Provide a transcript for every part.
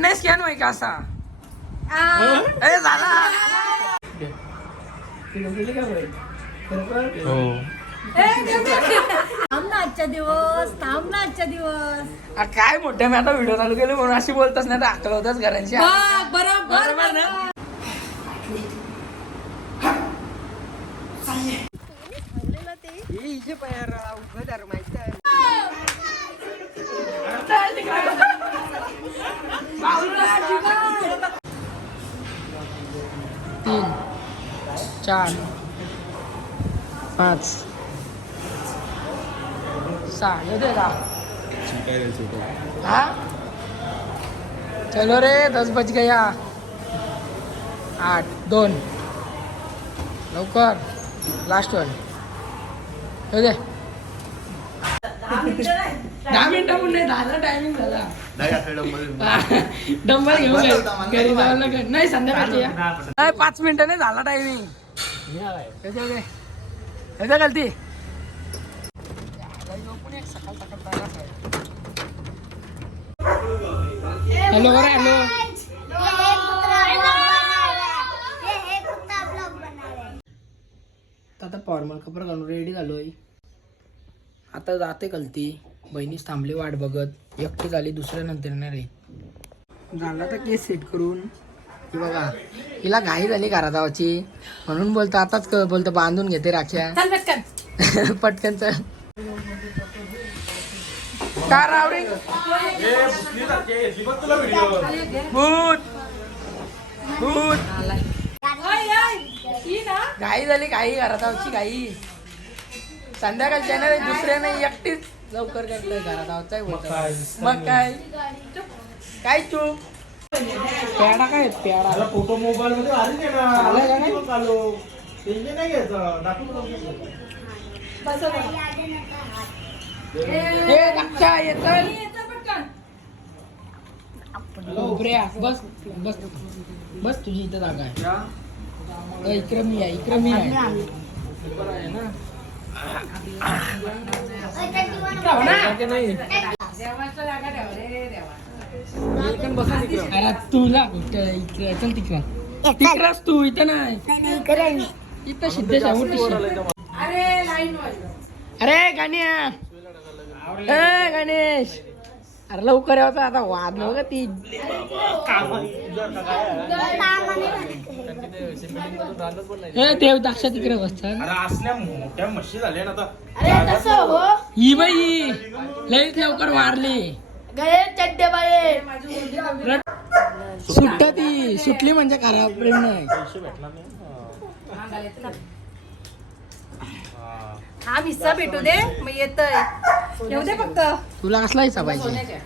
नाही स्कॅन व्हाय का असा झाला आजच्या दिवस थांब ना आजच्या दिवस काय मोठ्या मी आता व्हिडिओ चालू केले म्हणून अशी बोलतच नाही तर अक्कल होतच घरांची बरोबर ना तीन 4 5 6 येते का हाँ चलो रे 10 बज गया 8 2 लवकर लास्ट वन येऊ दे 10 मिनिटं पण नाही झालं टायमिंग झाला डंबल घेऊन घरी जावं लागेल नाही संध्याकाळची नाही 5 मिनिटं नाही झाला टायमिंग येते गलती हॅलो बरं हॅलो आता फॉर्मल कपडे घालून रेडी झालोय आता जाते कलती बहिणीच थांबली वाट बघत एकटी झाली दुसऱ्या नंतर नाही रे झाला तर केस सेट करून ही बघा हिला घाई झाली घरा जावाची म्हणून बोलतो आताच बोलतो बांधून घेते राख्या पटकन चल का रावरी भूत भूत घाई झाली घाई घरा जावाची घाई संध्याकाळच्या नाही दुसऱ्या नाही एकटीच लवकर घेतलंय घरात जावचाय बोलतो मग काय काय चूक पेडा काय पेडा फोटो मोबाईल मध्ये बस बस बस तुझी इथं जागा आहे इक्रमी आहे इक्रमी आहे ना अरे तुला चल तिकडं तिकडंच तू इथं नाही इथं सिद्धेश अरे गाण्या ए गणेश अरे लवकर यावं आता वाद नव्हतं ती देव दाक्षा तिकडे बसतात मोठ्या मशी झाल्या ना ही बाई लईच लवकर वारली सुट्ट ती सुटली म्हणजे खराब प्रेम नाही हा हिस्सा भेटू दे मग येतय येऊ दे फक्त तुला कसला हिस्सा पाहिजे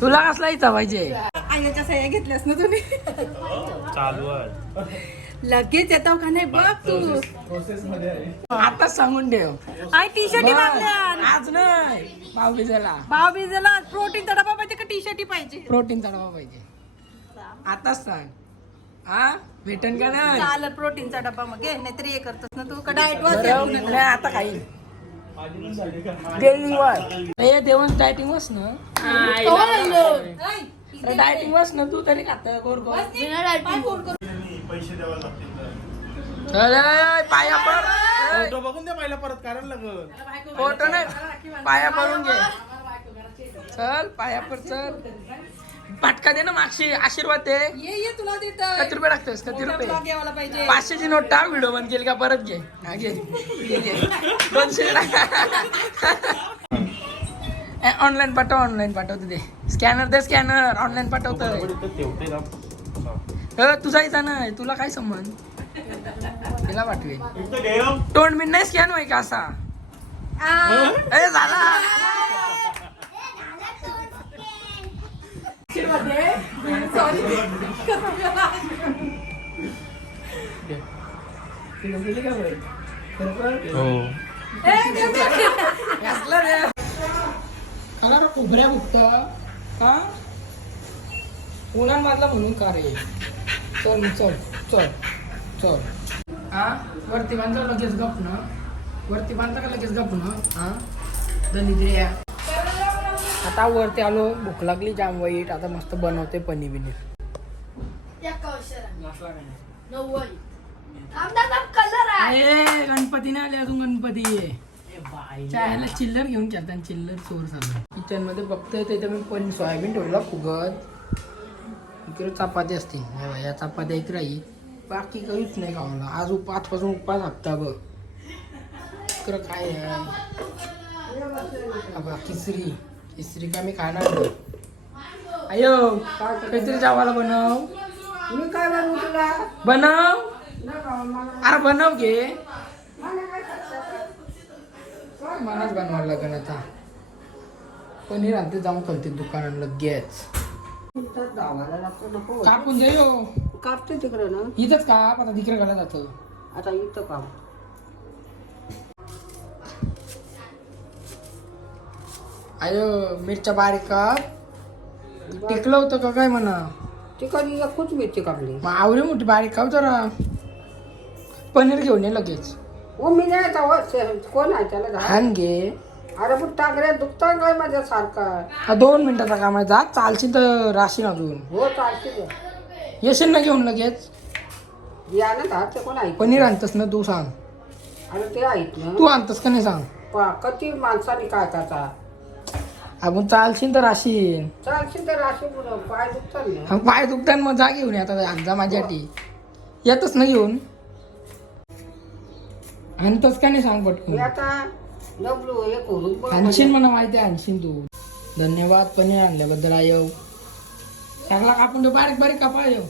तुला कसला हिस्सा पाहिजे आईच्या सह्या घेतल्यास ना तुम्ही चालू आहे लगेच येतो का नाही बघ तू आताच सांगून ठेव आई टी शर्ट मागल्या आज नाही भाऊबीजेला प्रोटीनचा डबा पाहिजे का टी शर्ट पाहिजे प्रोटीनचा डबा पाहिजे आताच सांग हा भेटन का नाही चालेल प्रोटीनचा डबा मग घे नाहीतर हे करतोस ना तू का डाएट वर नाही आता काही डेली वर देवण डायटिंग वस ना डायटिंग वस ना तू तरी खाता गोर गोर पैसे द्यावे लागतील पाया पर फोटो बघून द्या पहिला परत कारण लागल फोटो नाही पाया पडून घे चल पाया पर चल पटका दे ना मागशी आशीर्वाद दे ये तुला देतं किती रुपये टाकतोस किती रुपये घ्यायला पाहिजे 500ची नोट टाक व्हिडिओ बंद केली का परत घे हा घे 200 ऑनलाईन पाठवतो दे स्कॅनर दे स्कॅनर ऑनलाईन पाठवतोय तुझा इथं नाही तुला काय संबंध तिला पाठवेल तोंड मी नाही स्कॅन व्हाय का असा झाला खोबऱ्या बुकत हा उन्हाळ्यामधला म्हणून का रे चल चल चल चल हा वरती बांधलं लगेच गप ना वरती बांधलं का लगेच गप ना हा दलिद्रिया आता वरती आलो, भूक लागली जाम वाईट. आता मस्त बनवते पनीर बिनीर. कलर ए गणपती नाही आले अजून. गणपती चायला चिल्लर घेऊन चालतात. चिल्लर चोर चालला किचन मध्ये बघतोय. तिथे मी पण सोयाबीन ठेवला फुगत. इकडे चपाती असतील. या चपात्या इकडे राहील. बाकी काहीच नाही खावला आज. आजपासून उपास हप्ता बघ. इकडं काय आहे खिचडी. खिचडी का मी खाणार नाही. अयो काहीतरी जेवायला बनव. मी काय बनवू तुला? बनव. अरे बनव घे. मलाच बनवायला लागेल आता. पनीर आणते जाऊन कळते दुकानात लगेच. गावाला लागतो नको. कापून दे हो. कापते तिकडे ना. इथंच काप. आता तिकडे घाला जातं. आता इथं काम. अयो मिरच्या बारीक काप. टिकलं होतं का काय म्हणा. तिकडे एकूच मिरची कापली. मग आवडी मोठी बारीक खाऊ जरा. पनीर घेऊन ये लगेच. हो मी नाही आता कोण आहे त्याला जा. हान घे. अरे पण टाकऱ्या दुखता काय माझ्या सारखा. हा 2 मिनिटाचा काम आहे. जा चालशील तर राशील अजून. हो चालते. येशील ना घेऊन लगेच. या ना का ते कोण आहे. पनीर आणतस ना तू सांग. अरे ते आहेत ना. तू आणतस का नाही सांग. किती माणसाने काय करता. आपण चालशील तर राशील. चालशील तर असे पाय दुखतात ना. हा पाय दुखतात मग जा घेऊन ये आता. जा माझ्यासाठी येतच ना घेऊन. आणतस का नाही सांग मी पटकन. आता डबलू एक करून आणशील मला माहिती आहे. आणशील तू. धन्यवाद पनीर आणल्याबद्दल. आयो चांगला कापून तो बारीक बारीक कापा. आयो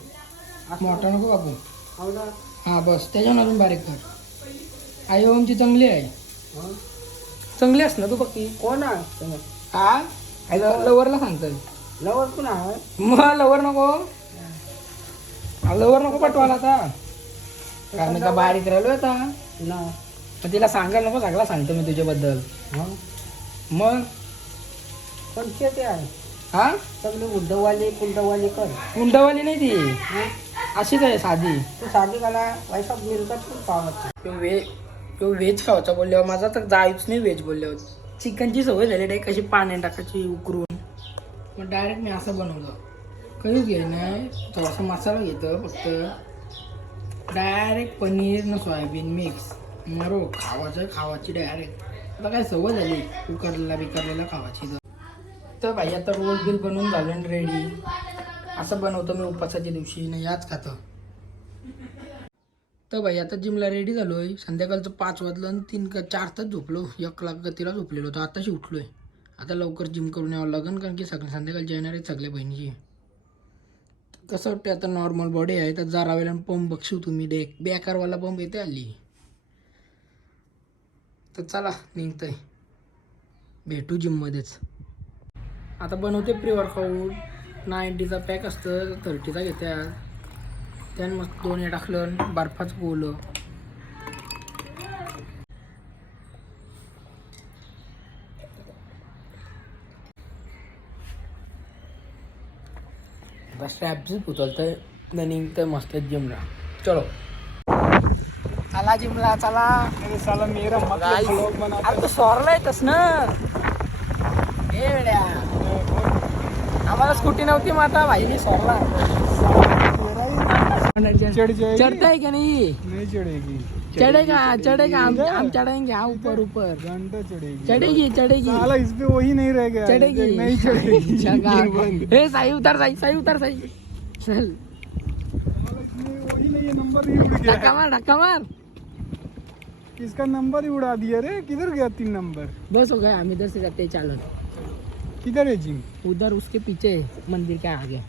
मोठा नको कापू. हो ना. हा बस त्याच्यावर अजून बारीक कर. आयो आमची चांगली आहे. हं? चांगली आहेस ना तू पक्की. कोण आहे हा लवरला सांगतोय. लवर कोण आहे. मग लवर नको. लवर नको पटवायला आता. कारण का बारीक राहिलो आता. ना मग तिला सांगायला नको. सगळा सांगतो मी तुझ्याबद्दल. हं? मग पण ते आहे हा सगळे उड्डवाले कुंडवाले कर. उंडवाली नाही ती. हं? अशीच आहे साधी. तू साधी गाला वैसा मिळतात पण पावत. तो व्हेज खायचा बोलल्यावर माझा तर जायच नाही. व्हेज बोलल्यावर चिकनची सवय झाली डायरेक्ट कशी पाण्यात टाकायची उकरून. मग डायरेक्ट मी असं बनवलं. काहीच घे नाही. थोडासा मसाला घेतो फक्त. डायरेक्ट पनीर न सोयाबीन मिक्स. मरो खावाची डायरेक्ट. आता काय सवय झाली बिकरलेला खावाची. तर भाई आता रोल बिल बनवून झालं रेडी. असं बनवतो मी उपासाच्या दिवशी. नाही याच खातं. तर भाई आता जिमला रेडी झालोय. संध्याकाळचं 5 वाजलं आणि 3 का 4 तास झोपलो. 1 लाख गतीला झोपलेलो होतो. आताशी उठलोय. आता लवकर जिम करून यावं लागेल. कारण की संध्याकाळची येणार आहेत सगळ्या बहिणीची. कसं वाटतं आता नॉर्मल बॉडी आहे. तर जरा वेळा पंप बघशील तुम्ही. बेकारवाला पंप येते हल्ली. तर चला निघतंय. भेटू जिममध्येच. आता बनवते प्री वर्कआउट. 90चा पॅक असतं. 30चा घेतात. त्यानं मस्त 2 हे टाकलं. बर्फाचं गोलं. स्ट्रॅपच पुचलतंय. निघतंय मस्त जिमला. चलो चला जिमला चला. अरे तो सॉरला येतस ना. हे वेड्या आम्हाला स्कूटी नव्हती मग आता भाईने सॉरला. चढ़ता का नहीं चढ़ेगी. चढ़ेगा. हम चढ़ेंगे. हाँ ऊपर घंटा चढ़ेगी. चढ़ेगी. साला इस पे वही नहीं रह गया. चढ़ेगी. नहीं चढ़ेगी. हे साई उतर चल. वही नहीं, ये नंबर ही उड़ गया. धक्का मार. इसका नंबर ही उड़ा दिया रे. किधर गया 3 नंबर. बस हो गया. हम इधर से जाते चालत. किधर है जिम. उधर उसके पीछे मंदिर के आगे.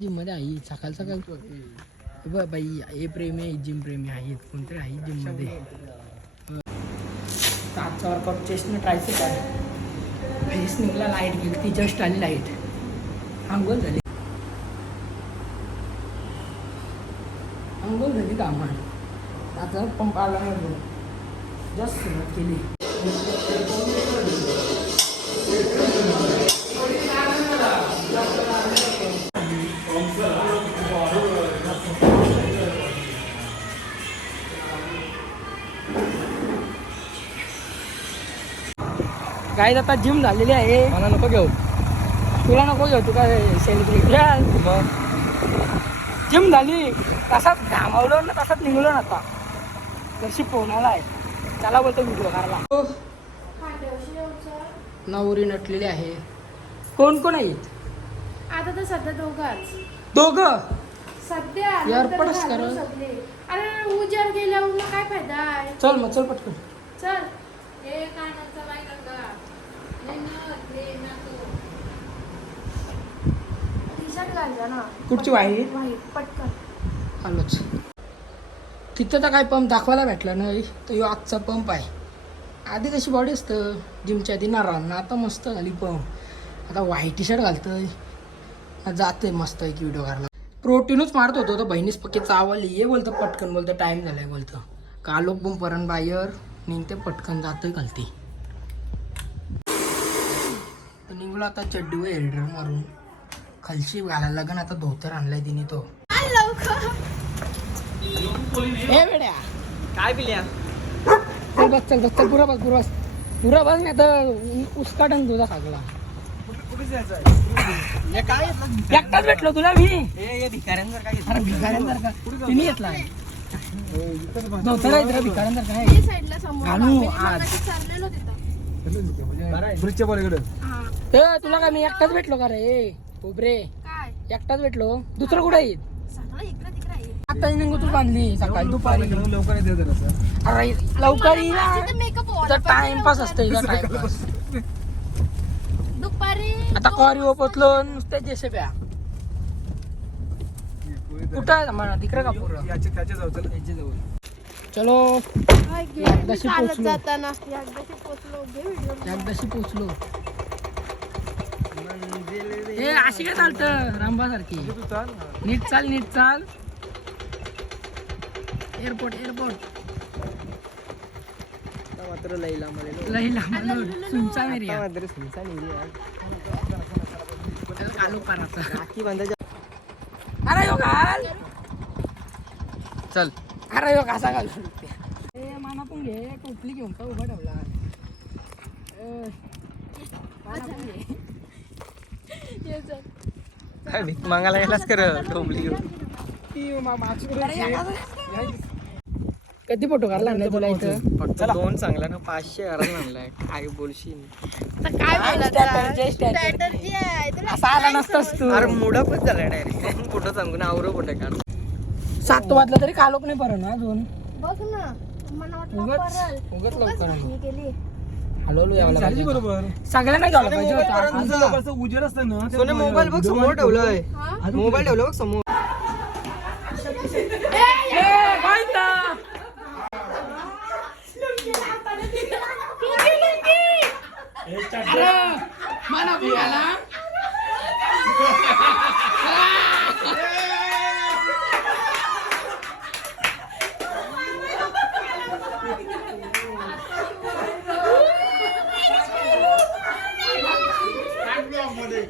जिम मध्ये आई सकाळ बाई हे प्रेमी जिम प्रेमी आहेत. कोणतरी आहे जिम मध्ये. आजचा वर्कआउट चेस्टने ट्रायसेप आहे. फेस निघला. लाईट गेली. ती जस्ट आली लाईट. अंघोळ झाली कामा. आता पंप आला नाही. जस्ट सुरुवात केली. काय आता जिम झालेली आहे. मला नको घेऊ. तुला नको घेऊ तुका सेलिब्रेट जिम झाली तसाच घामावलो ना तसाच निघलो ना आता तशी पोहणाला आहे त्याला बोलतो व्हिडिओ काढला नवरी नटलेली आहे कोण कोण आहेत आता तर सध्या दोघं सध्या एअरपोर्टच कर अरे उजेड गेल्यावर मग काय फायदा आहे चल मग चल पटकन चल हे कानाचा बाई गंगा हे नथ, हे नातू. टी-शर्ट घालजा ना कुठची वाहिनी पटकन आलोच तिथं तर काय पंप दाखवायला भेटला नाही तर ह्यो आजचा पंप आहे आधी कशी बॉडी असतं जिमच्या आधी नारांना आता मस्त झाली पंप आता व्हाईट टी शर्ट घालतंय जाते मस्त आहे की व्हिडिओ काढला प्रोटीनच मारत होतो तर बहिणीच पक्की चावली ये बोलतं पटकन बोलतं टाईम झालाय बोलतं कालोक पण परण बाहेर निघते पटकन जातोय घालते तर निघलो आता चड्डीवर हेल्डर मारून खालची घालायला लागन आता धोतर आणलाय तिने तो ए बेड्या काय पिल्या चल बस पुरा बस नाही तर उस्काटन तुझा सगळा काय एकटाच भेटलो तुला मी भिकाऱ्यांवर काय अरे भिकाऱ्यांसारखा तिने घेतलाय धोतर आहे भिकाऱ्यांसारखा हे आहे साईडला समोर घालू आम्ही आज मगाशी चाललेलो तिथं ब्रिजच्या पलीकडे हा ए तुला का मी एकटाच भेटलो का रे उबरे काय एकटाच भेटलो दुसरं कुठे येईल सगळं इकडे तिकडे आहे आता निघू तू बांधली सकाळी दुपारी लवकर येते जरा अरे लवकर येईल तिथं मेकअप टाइमपास असतो टाइमपास दुपारी आता कॉरी पोचलो नुसते जेसे प्या कुठं आहे म्हणा तिकडे का पुरं त्याच्या जवळ याच्या जवळ चलो एकदाशी पोचलो जाताना एकदाशी पोचलो घे व्हिडिओ एकदाशी पोचलो हे अशी काय चालतं रामबासारखी नीट चाल एअरपोर्ट मात्र लईला लईला म्हणून सुनसान एरिया मात्र सुनसान एरिया कालो पाराचा राखी बांधायच्या अरे यो घाल चल अरे यो घासा घाल ए माना पण घे टोपली घेऊन का उभा ठेवला माना पण घे. काय भीक मागायला गेलास कर टोपली कधी फोटो काढला नाही तुला इथं फक्त दोन चांगला ना 500 घरात आणलाय काय बोलशील काय स्ट्रॅटर्जी स्ट्रॅटर्जी आहे तुला असा आला नसतास तू अरे मुडापच झालाय डायरेक्ट फोटो सांगून आवरो फोटो काढ 7 वाजला तरी कालोक नाही परत ना अजून बघ ना मला वाटलं उगत लवकर घाई केली हळूहळू यावं झाली लागलं बरोबर सगळ्यांना घ्यावं पाहिजे होतं. उजेड असतं ना सोने मोबाईल बघ समोर ठेवलाय मोबाईल ठेवला बघ समोर ए, बाई ना. अरे, मला बुयाला.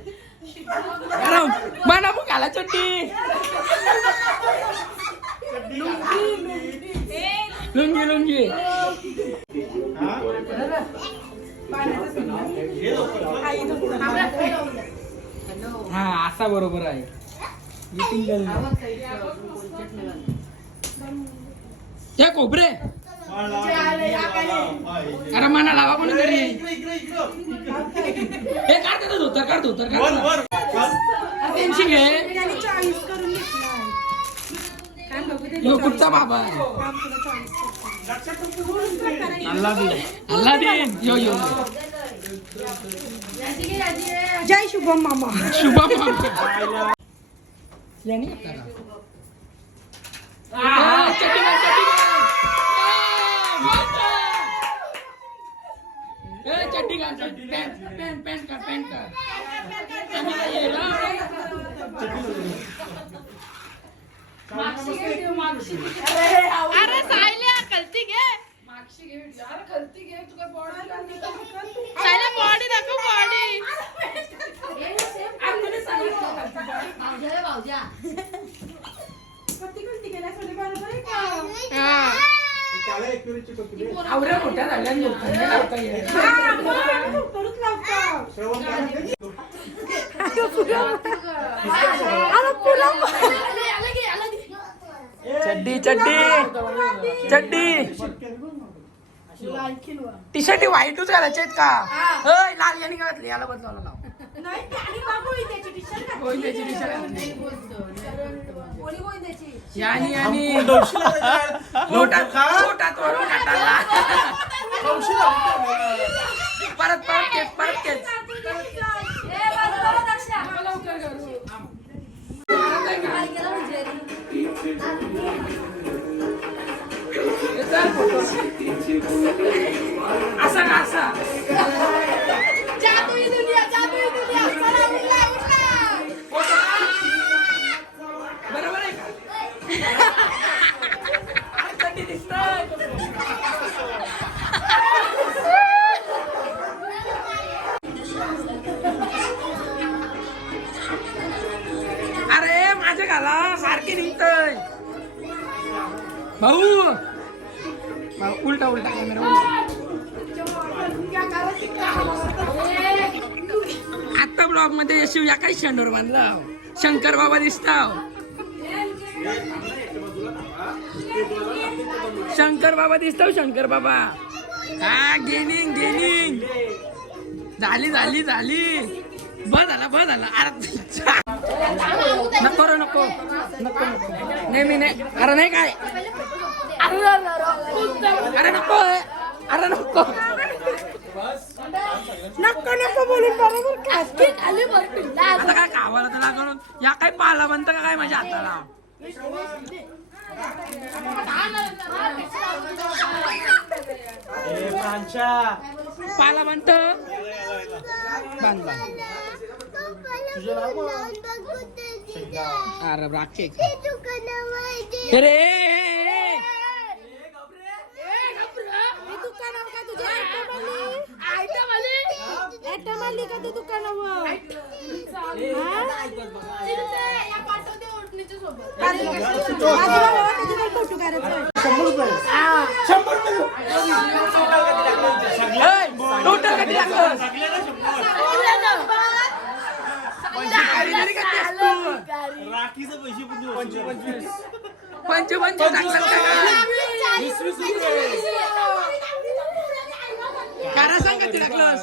अरे, मला बुयाला चट्टी लुंगी हा असा बरोबर आहे त्या कोपरे अरे मना लावा कोणी तरी हे काढ धोतर त्यांची घे यो कुठचा बाबा अल्लादीन यो जय शुभम मामा शुभम मामा यानी चड्डी घाल पॅन्ट कर अरे सायल्या कलती घे सायल्या बॉडी दाखव बॉडी आवऱ्या मोठ्या झाल्या लोकांना लावता येईल. चड्डी चड्डी चड्डी टी शर्ट व्हाईटच घालायचे आहेत का? होय लाल यांनी घातली, याला बदलावला लाव. होय त्याची टी शर्ट यानी यानी पोटात टाकला. परत केस असा ना असा बरोबर आहे का? अरे माझ्या घाला सारखे निघतय भाऊ. उलटा कॅमेरा आता ब्लॉग मध्ये यशू या काही शेंडोर बांधला. शंकर बाबा दिसताव. शंकर बाबा दिसताव. शंकर बाबा हा गेनिंग झाली बस झाला. नको रे नको नेहमी नाही. अरे नाही काय अरे नको बोलून आता काय खावाला तर लागून या काय पाला बनतं का काय माझ्या हाताला. पाला बनत बांध अरे राखे रे टोटल कधी लागलं? पंच कारा सांग कधी टाकलंस?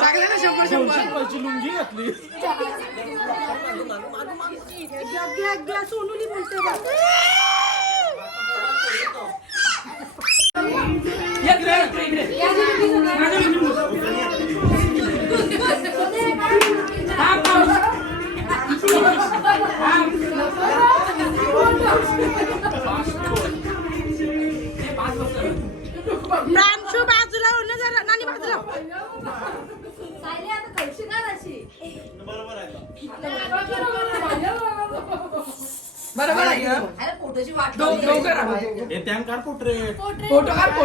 सगळ्यांना 100 लुंगी घातली. सोनूली बोलते बाजूला होणं जरा नानी बाजूला बरोबर आहे ना? फोटो काढ.